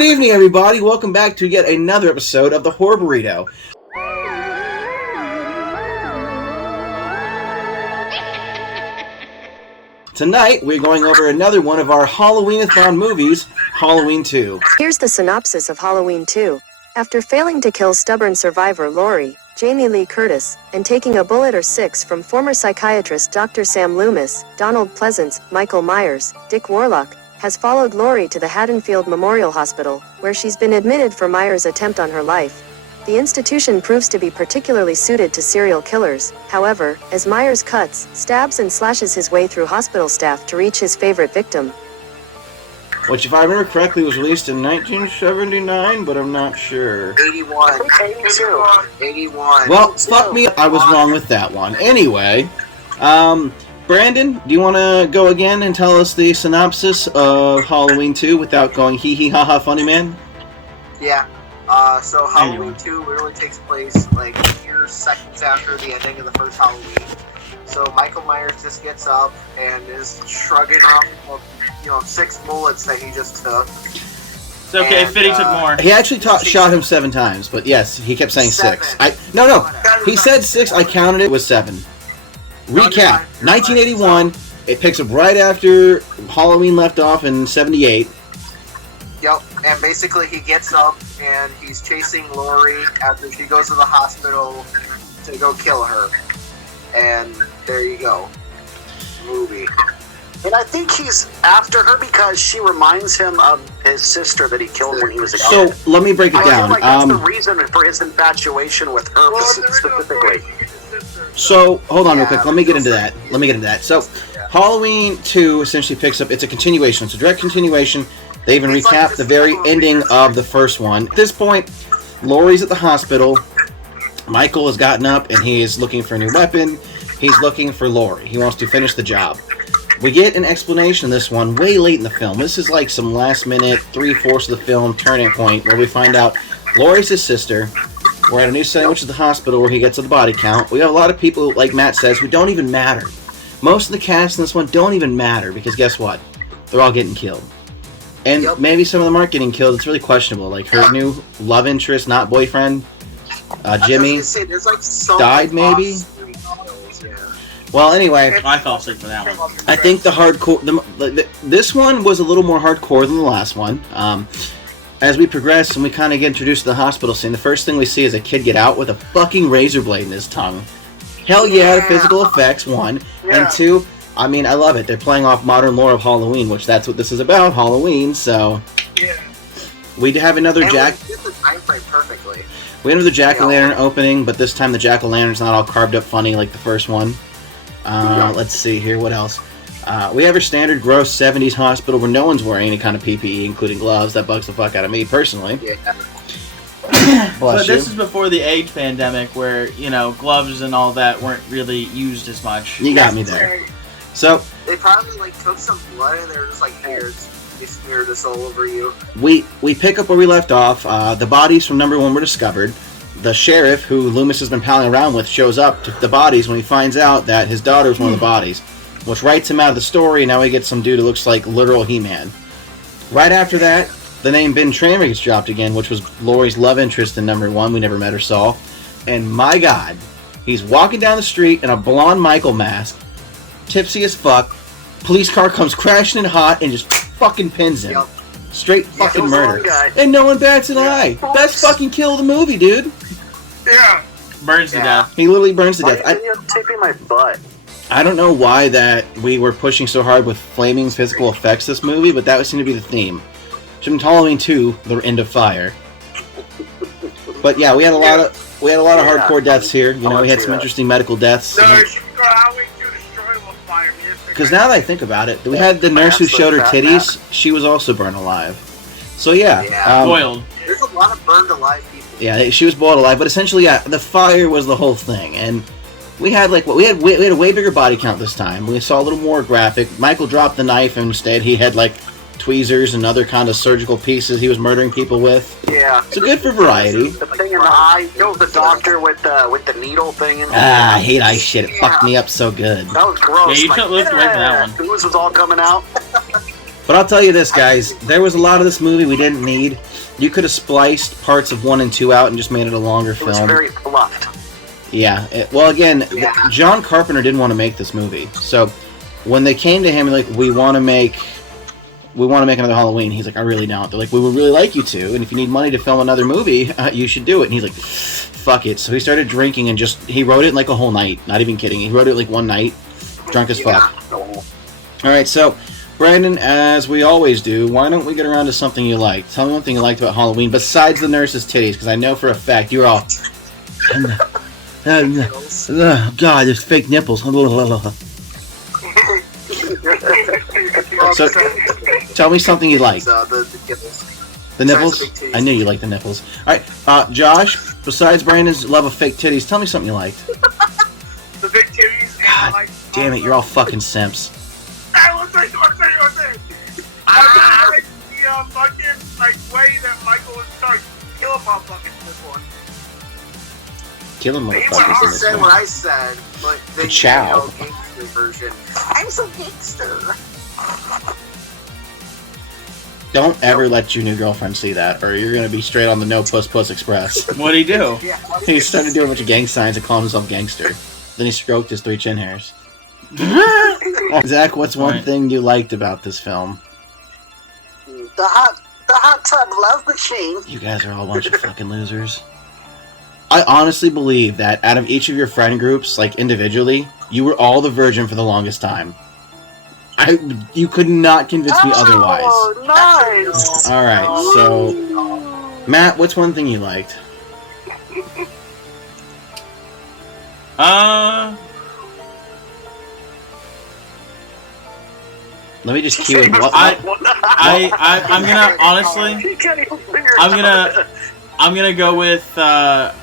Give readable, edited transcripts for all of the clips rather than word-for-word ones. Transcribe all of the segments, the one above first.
Good evening, everybody. Welcome back to yet another episode of the Horror Burrito. Tonight, we're going over another one of our Halloween-a-thon movies, Halloween 2. Here's the synopsis of Halloween 2. After failing to kill stubborn survivor Laurie, Jamie Lee Curtis, and taking a bullet or six from former psychiatrist Dr. Sam Loomis, Donald Pleasance, Michael Myers, Dick Warlock, has followed Laurie to the Haddonfield Memorial Hospital, where she's been admitted for Myers' attempt on her life. The institution proves to be particularly suited to serial killers, however, as Myers cuts, stabs and slashes his way through hospital staff to reach his favorite victim. Which, if I remember correctly, was released in 1979, but I'm not sure. 81. 81. Well, fuck me, I was wrong with that one. Anyway, Brandon, do you want to go again and tell us the synopsis of Halloween 2 without going hee-hee-ha-ha funny man? Yeah. So Halloween 2 literally takes place like years, seconds after the ending of the first Halloween. So Michael Myers just gets up and is shrugging off, 6 bullets that he just took. It's okay, Fitty took more. He actually shot him 7 times, but yes, he kept saying 6. No, he said 6, I counted it was 7. Recap, 1981, it picks up right after Halloween left off in 78. Yep, and basically he gets up and he's chasing Laurie after she goes to the hospital to go kill her. And there you go. Movie. And I think he's after her because she reminds him of his sister that he killed when he was a kid. So, let me break it down. I feel like that's the reason for his infatuation with her specifically. So, hold on real quick. Let me get into that. So, Halloween 2 essentially picks up, it's a continuation. It's a direct continuation. They even recap the very ending of the first one. At this point, Laurie's at the hospital. Michael has gotten up and he is looking for a new weapon. He's looking for Laurie. He wants to finish the job. We get an explanation of this one way late in the film. This is like some last minute, 3/4 of the film turning point where we find out Laurie's his sister. We're at a new setting, which is the hospital, where he gets to the body count. We have a lot of people, like Matt says, who don't even matter. Most of the cast in this one don't even matter, because guess what? They're all getting killed. And maybe some of them aren't getting killed. It's really questionable. Like her new love interest, not boyfriend, Jimmy, died maybe? Well, anyway, I fell asleep for that one. I think the hardcore... this one was a little more hardcore than the last one. As we progress and we kind of get introduced to the hospital scene, the first thing we see is a kid get out with a fucking razor blade in his tongue. Hell yeah, the physical effects, 1. And 2, I mean, I love it. They're playing off modern lore of Halloween, which that's what this is about, Halloween, so... Yeah. We have another We did the time frame perfectly. We have another jack-o'-lantern opening, but this time the jack-o'-lantern's not all carved up funny like the first one. Let's see here, what else? We have our standard gross 70s hospital where no one's wearing any kind of PPE, including gloves. That bugs the fuck out of me, personally. Yeah. But this is before the AIDS pandemic where, gloves and all that weren't really used as much. You got me there. So they probably, took some blood and they were just like, here, they smeared this all over you. We pick up where we left off. The bodies from number 1 were discovered. The sheriff, who Loomis has been palling around with, shows up to the bodies when he finds out that his daughter was one of the bodies, which writes him out of the story, and now we get some dude who looks like literal He-Man. Right after that, the name Ben Tramer gets dropped again, which was Laurie's love interest in number 1. We never met or saw. And my god, he's walking down the street in a blonde Michael mask, tipsy as fuck. Police car comes crashing in hot and just fucking pins him. Straight fucking murder. And no one bats an eye. Best fucking kill of the movie, dude. Yeah. Burns to death. He literally burns to death. You're taping my butt. I don't know why that we were pushing so hard with flaming physical effects this movie, but that seemed to be the theme. From Halloween 2, the end of fire. But yeah, we had a lot of hardcore deaths here. We had some interesting medical deaths. Because now that I think about it, we had the nurse who showed her titties. She was also burned alive. So yeah, boiled. There's a lot of burned alive people. Yeah, she was boiled alive, but essentially, yeah, the fire was the whole thing, and we had we had a way bigger body count this time. We saw a little more graphic. Michael dropped the knife, and instead he had tweezers and other kind of surgical pieces he was murdering people with. Yeah. So good for variety. The thing in the eye, the doctor with the needle thing in the I hate eye shit. It fucked me up so good. That was gross. Yeah, you couldn't lift away from that one. Ooze was all coming out. But I'll tell you this, guys. There was a lot of this movie we didn't need. You could have spliced parts of 1 and 2 out and just made it a longer film. It was very fluffed. Yeah. John Carpenter didn't want to make this movie. So when they came to him like, we want to make another Halloween, he's like, I really don't. They're like, we would really like you to, and if you need money to film another movie, you should do it. And he's like, fuck it. So he started drinking and he wrote it in like a whole night. Not even kidding. He wrote it like one night, drunk as fuck. Alright, so Brandon, as we always do, why don't we get around to something you liked? Tell me one thing you liked about Halloween besides the nurse's titties, because I know for a fact you're all, God, there's fake nipples. So, tell me something you liked. The nipples? I knew you liked the nipples. Alright, Josh, besides Brandon's love of fake titties, tell me something you liked. The big titties and God like... damn it, you're all fucking simps. I like the fucking way that Michael was trying to kill a motherfucker in this one. Killing He motherfuckers. said what I said, but the Chow. gangster version. I'm so gangster. Don't ever let your new girlfriend see that, or you're gonna be straight on the No Puss Puss Express. What'd he do? Yeah. He started doing a bunch of gang signs and calling himself gangster. Then he stroked his 3 chin hairs. Zach, what's one thing you liked about this film? The hot tub love machine. You guys are all a bunch of fucking losers. I honestly believe that out of each of your friend groups, like individually, you were all the virgin for the longest time. You could not convince me otherwise. Oh, nice. Alright, so... Matt, what's one thing you liked? Let me just cue it. I'm gonna honestly, I'm gonna go with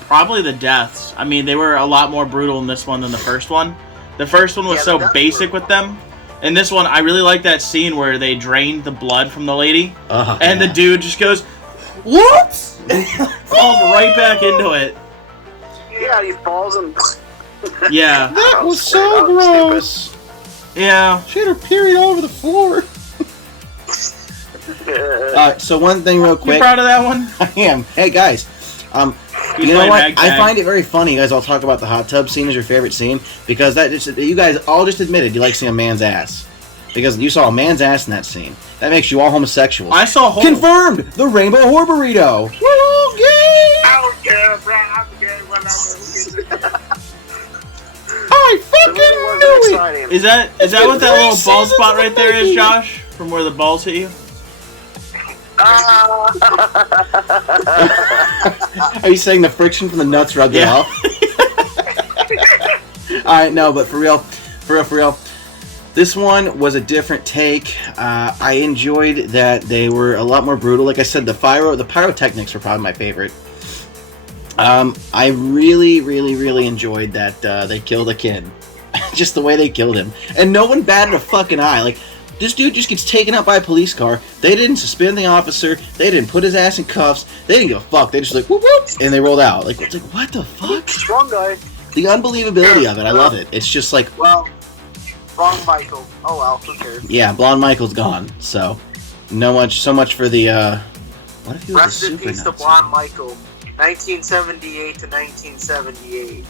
probably the deaths. I mean, they were a lot more brutal in this one than the first one. The first one was so basic with them. In this one, I really like that scene where they drained the blood from the lady, and the dude just goes, "Whoops!" falls right back into it. Yeah, he falls and. Yeah, that was so gross. Yeah, she had her period all over the floor. So one thing real quick. You proud of that one? I am. Hey guys, you know what? I find it very funny. You guys all talk about the hot tub scene as your favorite scene because you guys all just admitted you like seeing a man's ass because you saw a man's ass in that scene. That makes you all homosexuals. I saw confirmed the rainbow whore burrito. We're all gay. I don't care, bro. I'm gay. Whatever. I fucking knew it. Is that what that little bald spot right there is, Josh? From where the balls hit you? Are you saying the friction from the nuts rubbed it off? Alright, no, but for real. This one was a different take. I enjoyed that they were a lot more brutal. Like I said, the pyrotechnics were probably my favorite. I really enjoyed that they killed a kid. Just the way they killed him. And no one batted a fucking eye. Like, this dude just gets taken out by a police car. They didn't suspend the officer. They didn't put his ass in cuffs. They didn't give a fuck. They just like, whoop whoop, and they rolled out. Like, it's like, what the fuck? Strong guy. The unbelievability of it. I love it. It's just like... Well, wrong Michael. Oh well, who cares? Yeah, Blonde Michael's gone. So much for the, what if he was Rest a in super peace to Nazi? Blonde Michael. 1978 to 1978.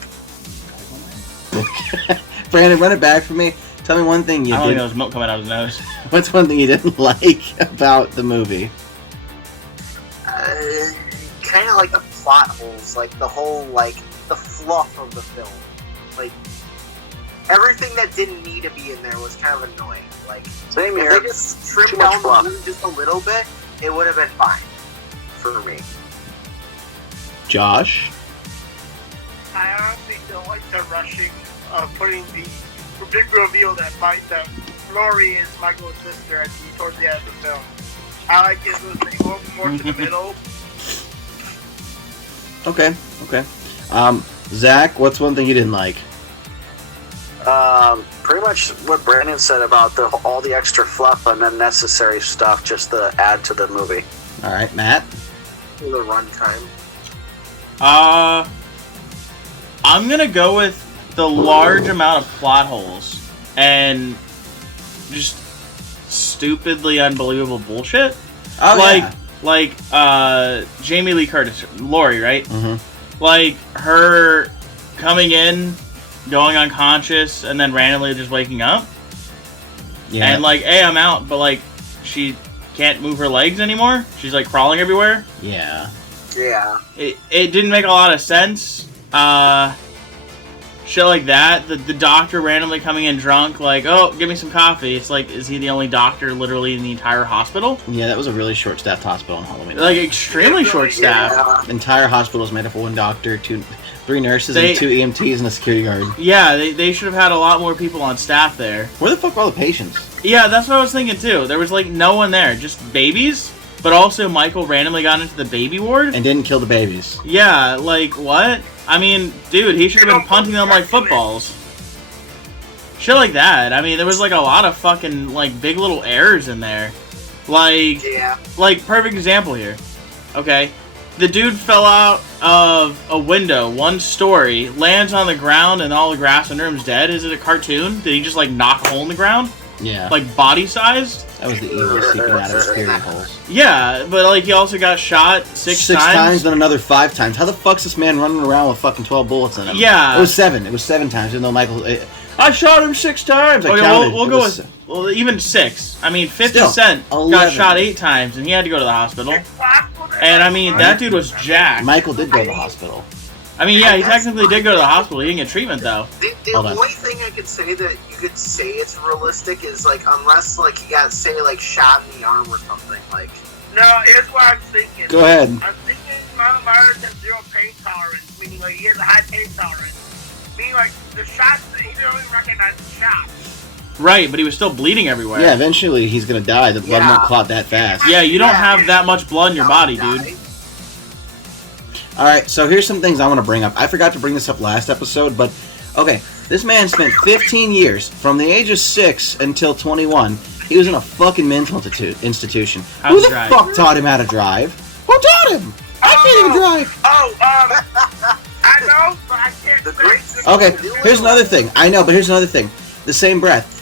Brandon, run it back for me. Tell me one thing you I don't did. know, there's milk coming out of his nose. What's one thing you didn't like about the movie? Kind of like the plot holes, like the whole, like, the fluff of the film. Like, everything that didn't need to be in there was kind of annoying. Like, Same if here. they just trimmed Too much down fluff. the movie just a little bit, it would have been fine for me. Josh? I honestly don't like the rushing of putting the big reveal that Lori is Michael's sister towards the end of the film. I like it was more to the middle. Okay. Zach, what's one thing you didn't like? Pretty much what Brandon said about all the extra fluff and unnecessary stuff just to add to the movie. Alright, Matt? For the runtime. I'm gonna go with the large amount of plot holes and just stupidly unbelievable bullshit. Oh, like Jamie Lee Curtis, Lori, right? Mm-hmm. Like her coming in, going unconscious, and then randomly just waking up. Yeah. And like, hey, I'm out, but like, she can't move her legs anymore. She's like crawling everywhere. Yeah. Yeah. It didn't make a lot of sense. Shit like that. The doctor randomly coming in drunk, like, oh, give me some coffee. It's like, is he the only doctor literally in the entire hospital? Yeah, that was a really short-staffed hospital on Halloween. Like, extremely short-staffed. Yeah. The entire hospital is made up of one doctor, three nurses, and 2 EMTs and a security guard. Yeah, they should have had a lot more people on staff there. Where the fuck were all the patients? Yeah, that's what I was thinking too. There was like no one there, just babies. But also Michael randomly got into the baby ward. And didn't kill the babies. Yeah, like what? I mean, dude, he should have been punting them like footballs. Shit like that. I mean, there was like a lot of fucking like big little errors in there. Like, Yeah. like perfect example here. Okay, the dude fell out of a window, 1 story, lands on the ground, and all the grass under him's dead. Is it a cartoon? Did he just like knock a hole in the ground? Yeah. Like body sized? That was the evil seeping out of his period holes. Yeah, but like he also got shot 6 times. Then another 5 times. How the fuck's this man running around with fucking 12 bullets in him? Yeah. It was 7. It was 7 times, even though Michael... I shot him 6 times! I Okay, counted. we'll It go was- with even 6. I mean, 50 Still, Cent got 11. shot 8 times, and he had to go to the hospital. It's possible that- And I mean, that dude was jacked. Michael did go to the hospital. I mean, yeah, he technically did go to the hospital. He didn't get treatment though. The Hold on. only thing I could say that you could say it's realistic is like unless like he got say like shot in the arm or something like. No, here's what I'm thinking. Go ahead. I'm thinking Michael Myers has 0 pain tolerance, meaning like he has a high pain tolerance. Meaning like the shots, he didn't even recognize the shots. Right, but he was still bleeding everywhere. Yeah, eventually he's gonna die. The blood Yeah. won't clot that fast. Yeah, you don't have that much blood in your body, dude. Alright, so here's some things I want to bring up. I forgot to bring this up last episode, but... Okay, this man spent 15 years, from the age of 6 until 21. He was in a fucking mental institution. How Who to the drive. fuck taught him how to drive? Who taught him? I can't even drive! I know, but I can't The say great- it. Okay, here's another thing. I know, but here's another thing. The same breath.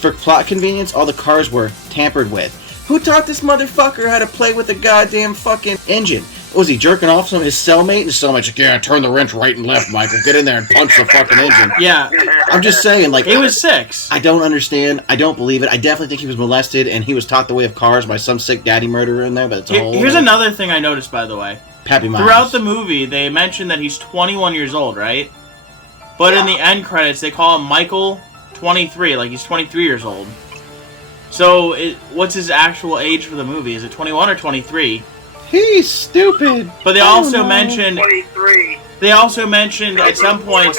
For plot convenience, all the cars were tampered with. Who taught this motherfucker how to play with the goddamn fucking engine? Was he jerking off some of his cellmate? And his cellmate's like, yeah, turn the wrench right and left, Michael. Get in there and punch the fucking engine. Yeah, I'm just saying, like... he was 6. I don't understand. I don't believe it. I definitely think he was molested and he was taught the way of cars by some sick daddy murderer in there, but it's a whole... Here's another thing I noticed, by the way. Pappy Miles. Throughout the movie, they mentioned that he's 21 years old, right? But in the end credits, they call him Michael 23, like he's 23 years old. So, what's his actual age for the movie? Is it 21 or 23? He's stupid. But they I also don't know. mentioned 23. they also mentioned at some points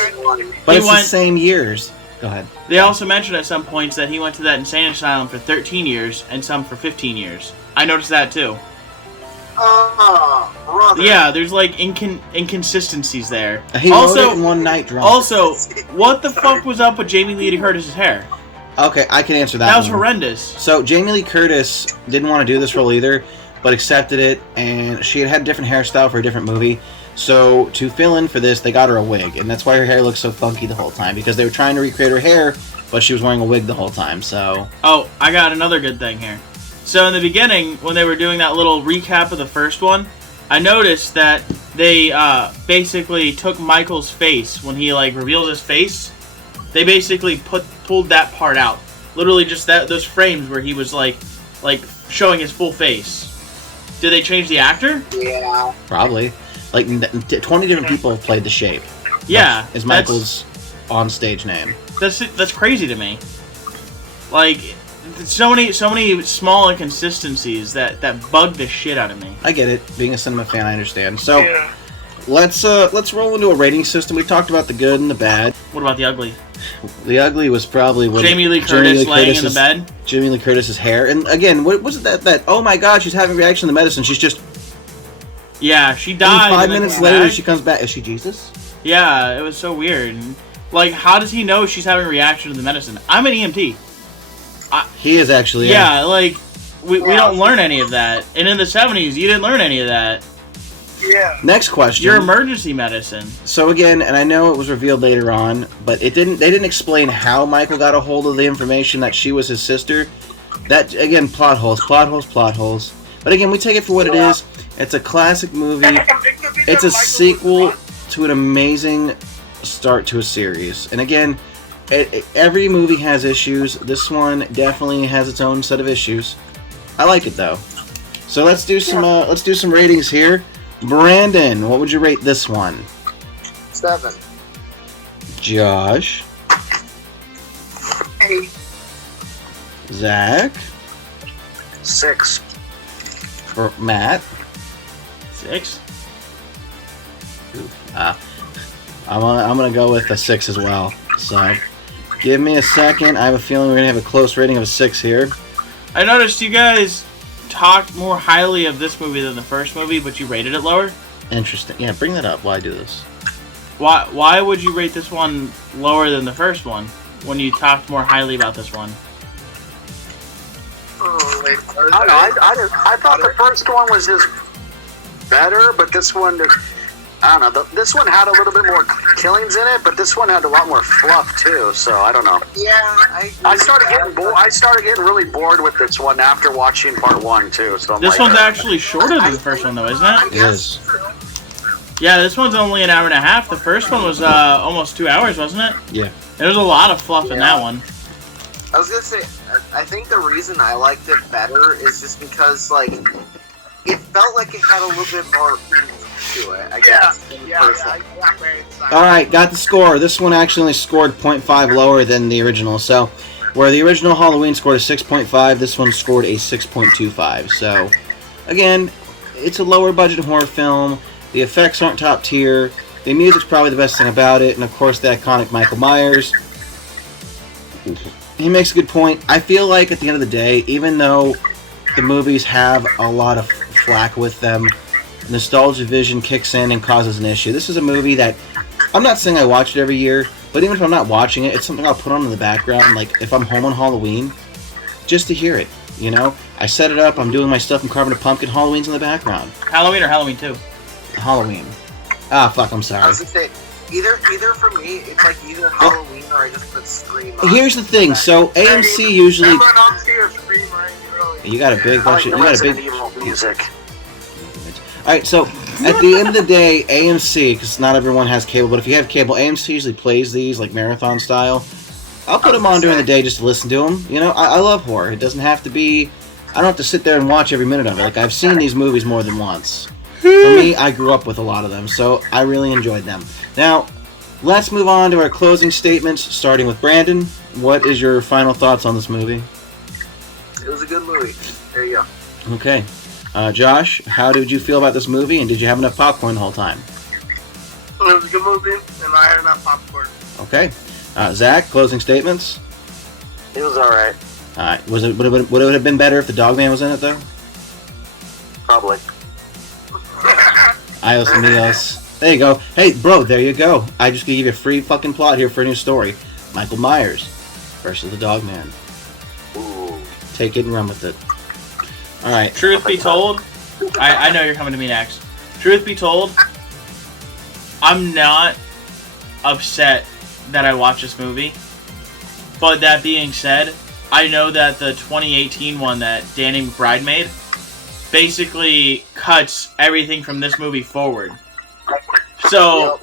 But he it's went. the same years. Go ahead. They also mentioned at some points that he went to that insane asylum for 13 years and some for 15 years. I noticed that too. Brother. Yeah, there's like inconsistencies there. He wrote it in Also, one night drunk. also, what the fuck was up with Jamie Lee Curtis's hair? Okay, I can answer that. That was one. horrendous. So Jamie Lee Curtis didn't want to do this role either, but accepted it, and she had a different hairstyle for a different movie. So to fill in for this, they got her a wig, and that's why her hair looks so funky the whole time, because they were trying to recreate her hair, but she was wearing a wig the whole time. So Oh, I got another good thing here. So in the beginning, when they were doing that little recap of the first one, I noticed that they basically took Michael's face when he like reveals his face. They basically pulled that part out. Literally just those frames where he was like showing his full face. Did they change the actor? Yeah. probably like 20 different people have played the Shape. Yeah, Is Michael's on-stage name. that's crazy to me. Like so many small inconsistencies that bug the shit out of me. I get it. Being a cinema fan, I understand. So Yeah. let's roll into a rating system. We've talked about the good and the bad. What about the ugly? The ugly was probably what Jamie Lee Curtis laying in the Curtis's- bed. Jamie Lee Curtis's hair. And again, what was it that oh my god, she's having a reaction to the medicine. She's just Yeah, she and died. 5 and then minutes came later back. she comes back. Is she Jesus? Yeah, it was so weird. Like, how does he know she's having a reaction to the medicine? I'm an EMT. He is actually. Yeah, like, we don't learn any of that. And in the 70s, you didn't learn any of that. Yeah. Next question. Your emergency medicine. So again, and I know it was revealed later on, but they didn't explain how Michael got a hold of the information that she was his sister. That, again, plot holes. But again, we take it for what it is. It's a classic movie. It's a sequel to an amazing start to a series. And again, every movie has issues. This one definitely has its own set of issues. I like it though. So let's do some ratings here. Brandon, what would you rate this one? 7. Josh. 8. Zach. 6. Matt. 6. I'm gonna go with a 6 as well. So, give me a second. I have a feeling we're gonna have a close rating of a 6 here. I noticed you guys talked more highly of this movie than the first movie, but you rated it lower. Interesting. Yeah, bring that up while I do this. Why would you rate this one lower than the first one when you talked more highly about this one? Oh, wait. I don't know. I thought the first one was just better, but this one, I don't know. This one had a little bit more killings in it, but this one had a lot more fluff too. So I don't know. Yeah, I started getting bored. I started getting really bored with this one after watching part 1 too. So This one's actually shorter than the first one, though, isn't it? It is. Yeah, this one's only an hour and a half. The first one was almost 2 hours, wasn't it? Yeah. There was a lot of fluff in that one. I was gonna say, I think the reason I liked it better is just because, like, it felt like it had a little bit more oomph to it, I guess. Alright, got the score. This one actually only scored 0.5 lower than the original. So, where the original Halloween scored a 6.5, this one scored a 6.25. So, again, it's a lower budget horror film. The effects aren't top tier. The music's probably the best thing about it. And, of course, the iconic Michael Myers. He makes a good point. I feel like at the end of the day, even though the movies have a lot of flack with them, nostalgia vision kicks in and causes an issue. This is a movie that, I'm not saying I watch it every year, but even if I'm not watching it, it's something I'll put on in the background, like if I'm home on Halloween, just to hear it, you know? I set it up, I'm doing my stuff, I'm carving a pumpkin, Halloween's in the background. Halloween or Halloween 2? Halloween. Ah, fuck, I'm sorry. I was gonna say, either for me, it's like either Halloween or I just put Scream on. Here's the thing, so AMC usually... Everyone else here Scream, right? Really. You got a big bunch of... You got a big... Evil music. Alright, so at the end of the day, AMC, because not everyone has cable, but if you have cable, AMC usually plays these like marathon style. I'll put them on during the day just to listen to them. You know, I love horror. It doesn't have to be... I don't have to sit there and watch every minute of it. Like, I've seen these movies more than once. For me, I grew up with a lot of them, so I really enjoyed them. Now, let's move on to our closing statements, starting with Brandon. What is your final thoughts on this movie? It was a good movie. There you go. Okay. Josh, how did you feel about this movie, and did you have enough popcorn the whole time? It was a good movie, and I had enough popcorn. Okay. Zach, closing statements? It was alright. Would it have been better if the Dogman was in it, though? Probably. Ios Amios. There you go. Hey, bro, there you go. I just gave you a free fucking plot here for a new story. Michael Myers versus the Dogman. Ooh. Take it and run with it. Alright. Truth be told, I know you're coming to me next. Truth be told, I'm not upset that I watched this movie. But that being said, I know that the 2018 one that Danny McBride made basically cuts everything from this movie forward. So,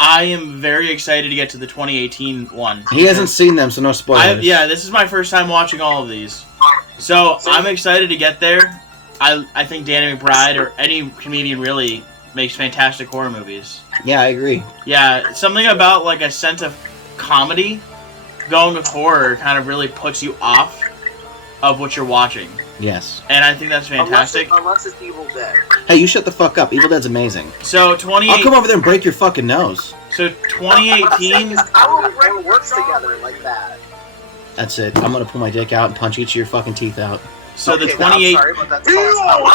I am very excited to get to the 2018 one. He hasn't seen them, so no spoilers. Yeah, this is my first time watching all of these. So, I'm excited to get there. I think Danny McBride, or any comedian really, makes fantastic horror movies. Yeah, I agree. Yeah, something about like a sense of comedy going with horror kind of really puts you off of what you're watching. Yes. And I think that's fantastic. Unless it's Evil Dead. Hey, you shut the fuck up. Evil Dead's amazing. So, I'll come over there and break your fucking nose. So, 2018... How it works together like that? That's it. I'm gonna pull my dick out and punch each of your fucking teeth out. So, Okay, the 28... I'm sorry, but that's called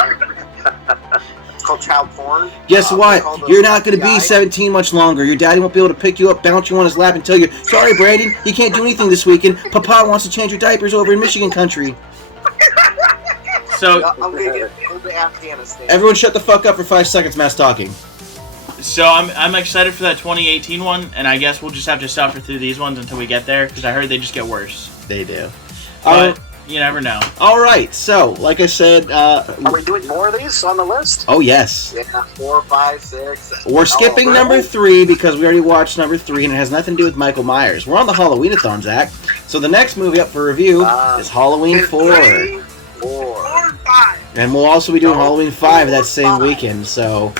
it's called child porn. Guess what? Called You're not going to be FBI. 17 much longer. Your daddy won't be able to pick you up, bounce you on his lap, and tell you, sorry, Brandon, you can't do anything this weekend. Papa wants to change your diapers over in Michigan country. So, I'm going to get to Afghanistan. Everyone shut the fuck up for 5 seconds, mass talking. So I'm excited for that 2018 one, and I guess we'll just have to suffer through these ones until we get there, because I heard they just get worse. They do. But You never know. All right, so like I said, Are we doing more of these on the list? oh yes, Yeah, 4, 5, 6. we're skipping Oh, number really? 3 because we already watched number 3 and it has nothing to do with Michael Myers. We're on the Halloween-a-thon, Zach. So the next movie up for review is Halloween 4. 3, 4. 4 and 5. And we'll also be doing No, Halloween 5 that 4, same 5. weekend, so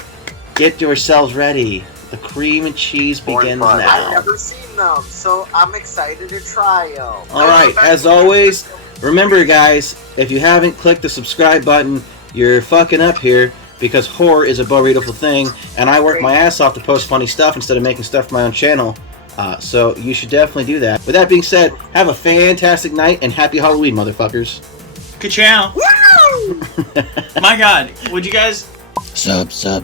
get yourselves ready. The cream and cheese 4 and begins 5. now. I've never seen them, so I'm excited to try them. Alright, as always, remember guys, if you haven't clicked the subscribe button, you're fucking up here, because horror is a Burrito thing, and I work my ass off to post funny stuff instead of making stuff for my own channel. So you should definitely do that. With that being said, have a fantastic night, and happy Halloween, motherfuckers. Ka-chow. My God, would you guys... Subscribe.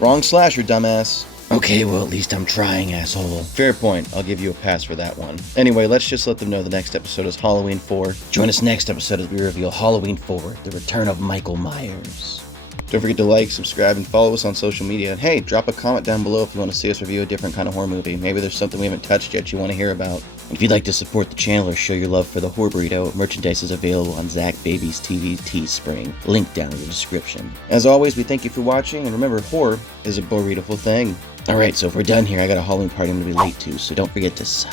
Wrong slasher, dumbass. Okay, well, at least I'm trying, asshole. Fair point. I'll give you a pass for that one. Anyway, let's just let them know the next episode is Halloween 4. Join us next episode as we reveal Halloween 4, the return of Michael Myers. Don't forget to like, subscribe, and follow us on social media. And hey, drop a comment down below if you want to see us review a different kind of horror movie. Maybe there's something we haven't touched yet you want to hear about. And if you'd like to support the channel or show your love for the Horror Burrito, merchandise is available on Zach Baby's TV Teespring. Link down in the description. As always, we thank you for watching, and remember, horror is a Burrito thing. Alright, so if we're done here, I got a Halloween party I'm going to be late to, so don't forget to sub.